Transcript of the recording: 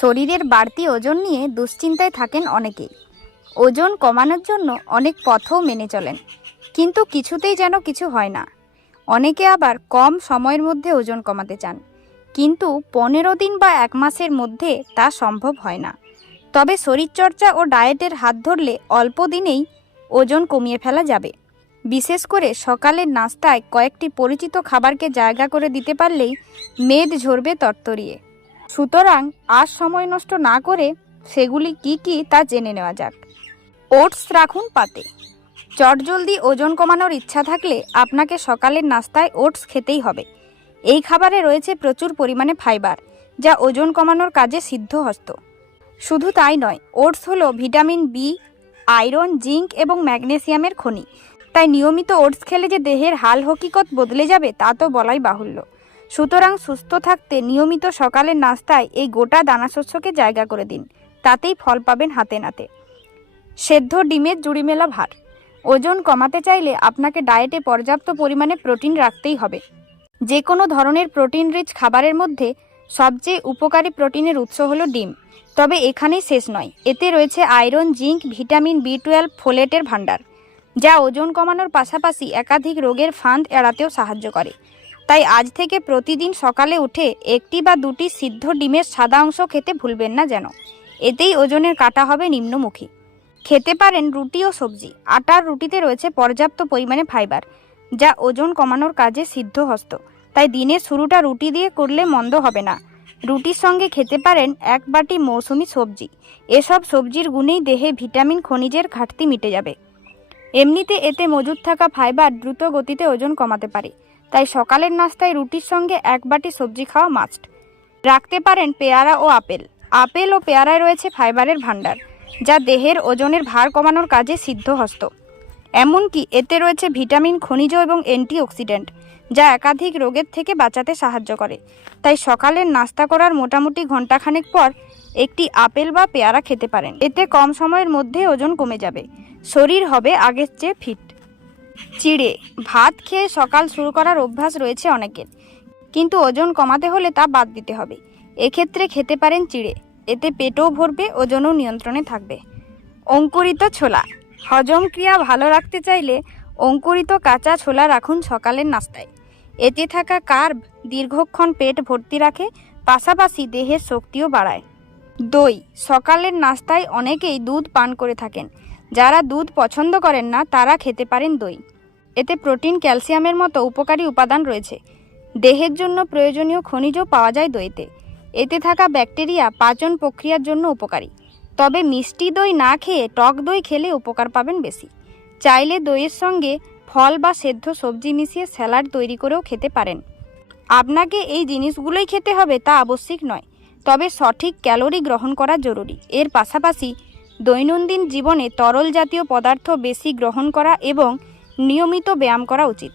শরীরের বাড়তি ওজন নিয়ে দুশ্চিন্তায় থাকেন অনেকেই। ওজন কমানোর জন্য অনেক পথও মেনে চলেন, কিন্তু কিছুতেই যেন কিছু হয় না। অনেকে আবার কম সময়ের মধ্যে ওজন কমাতে চান, কিন্তু 15 দিন বা 1 মাসের মধ্যে তা সম্ভব হয় না। তবে শরীরচর্চা ও ডায়েটের হাত ধরলে অল্প দিনেই ওজন কমিয়ে ফেলা যাবে। বিশেষ করে সকালের নাস্তায় কয়েকটি পরিচিত খাবারকে জায়গা করে দিতে পারলেই মেদ ঝরবে তরতরিয়ে। সুতরাং আজ সময় নষ্ট না করে সেগুলি কি কি তা জেনে নেওয়া যাক। ওটস রাখুন পাতে। চটজলদি ওজন কমানোর ইচ্ছা থাকলে আপনাকে সকালের নাস্তায় ওটস খেতেই হবে। এই খাবারে রয়েছে প্রচুর পরিমাণে ফাইবার, যা ওজন কমানোর কাজে সিদ্ধহস্ত। শুধু তাই নয়, ওটস হলো ভিটামিন বি, আয়রন, জিঙ্ক এবং ম্যাগনেসিয়ামের খনি। তাই নিয়মিত ওটস খেলে যে দেহের হাল হকিকত বদলে যাবে তা তো বলাই বাহুল্য। সুতরাং সুস্থ থাকতে নিয়মিত সকালের নাস্তায় এই গোটা দানাশস্যকে জায়গা করে দিন, তাতেই ফল পাবেন হাতে নাতে। সেদ্ধ ডিমের জুড়ি মেলা ভার। ওজন কমাতে চাইলে আপনাকে ডায়েটে পর্যাপ্ত পরিমাণে প্রোটিন রাখতেই হবে। যে কোনো ধরনের প্রোটিন রিচ খাবারের মধ্যে সবচেয়ে উপকারী প্রোটিনের উৎস হলো ডিম। তবে এখানেই শেষ নয়, এতে রয়েছে আয়রন, জিঙ্ক, ভিটামিন বি12, ফোলেটের ভাণ্ডার, যা ওজন কমানোর পাশাপাশি একাধিক রোগের ফাঁদ এড়াতেও সাহায্য করে। তাই আজ থেকে প্রতিদিন সকালে উঠে একটি বা দুটি সিদ্ধ ডিমের সাদা অংশ খেতে ভুলবেন না যেন। এতেই ওজনের কাঁটা হবে নিম্নমুখী। খেতে পারেন রুটি ও সবজি। আটার রুটিতে রয়েছে পর্যাপ্ত পরিমাণে ফাইবার, যা ওজন কমানোর কাজে সিদ্ধহস্ত। তাই দিনের শুরুটা রুটি দিয়ে করলে মন্দ হবে না। রুটির সঙ্গে খেতে পারেন 1 বাটি মৌসুমি সবজি। এসব সবজির গুণেই দেহে ভিটামিন, খনিজের ঘাটতি মিটে যাবে। এমনিতে এতে মজুদ থাকা ফাইবার দ্রুত গতিতে ওজন কমাতে পারে। তাই সকালের নাস্তায় রুটির সঙ্গে 1 বাটি সবজি খাওয়া মাস্ট। রাখতে পারেন পেয়ারা ও আপেল। আপেল ও পেয়ারায় রয়েছে ফাইবারের ভাণ্ডার, যা দেহের ওজনের ভার কমানোর কাজে সিদ্ধহস্ত। এমনকি এতে রয়েছে ভিটামিন, খনিজ এবং অ্যান্টিঅক্সিডেন্ট, যা একাধিক রোগের থেকে বাঁচাতে সাহায্য করে। তাই সকালের নাস্তা করার মোটামুটি ঘণ্টাখানেক পর একটি আপেল বা পেয়ারা খেতে পারেন। এতে কম সময়ের মধ্যে ওজন কমে যাবে, শরীর হবে আগের চেয়ে ফিট। চিড়ে। ভাত খেয়ে সকাল শুরু করার অভ্যাস রয়েছে অনেকের, কিন্তু ওজন কমাতে হলে তা বাদ দিতে হবে। এক্ষেত্রে খেতে পারেন চিড়ে। এতে পেটও ভরবে, ওজনও নিয়ন্ত্রণে থাকবে। অঙ্কুরিত ছোলা। হজম ক্রিয়া ভালো রাখতে চাইলে অঙ্কুরিত কাঁচা ছোলা রাখুন সকালের নাস্তায়। এতে থাকা কার্ব দীর্ঘক্ষণ পেট ভর্তি রাখে, পাশাপাশি দেহের শক্তিও বাড়ায়। দই। সকালের নাস্তায় অনেকেই দুধ পান করে থাকেন। যারা দুধ পছন্দ করেন না তারা খেতে পারেন দই। এতে প্রোটিন, ক্যালসিয়ামের মতো উপকারী উপাদান রয়েছে। দেহের জন্য প্রয়োজনীয় খনিজও পাওয়া যায় দইতে। এতে থাকা ব্যাকটেরিয়া পাচন প্রক্রিয়ার জন্য উপকারী। তবে মিষ্টি দই না খেয়ে টক দই খেলে উপকার পাবেন বেশি। চাইলে দইয়ের সঙ্গে ফল বা সেদ্ধ সবজি মিশিয়ে স্যালাড তৈরি করেও খেতে পারেন। আপনাকে এই জিনিসগুলোই খেতে হবে তা আবশ্যিক নয়, তবে সঠিক ক্যালোরি গ্রহণ করা জরুরি। এর পাশাপাশি দৈনন্দিন জীবনে তরল জাতীয় পদার্থ বেশি গ্রহণ করা এবং নিয়মিত ব্যায়াম করা উচিত।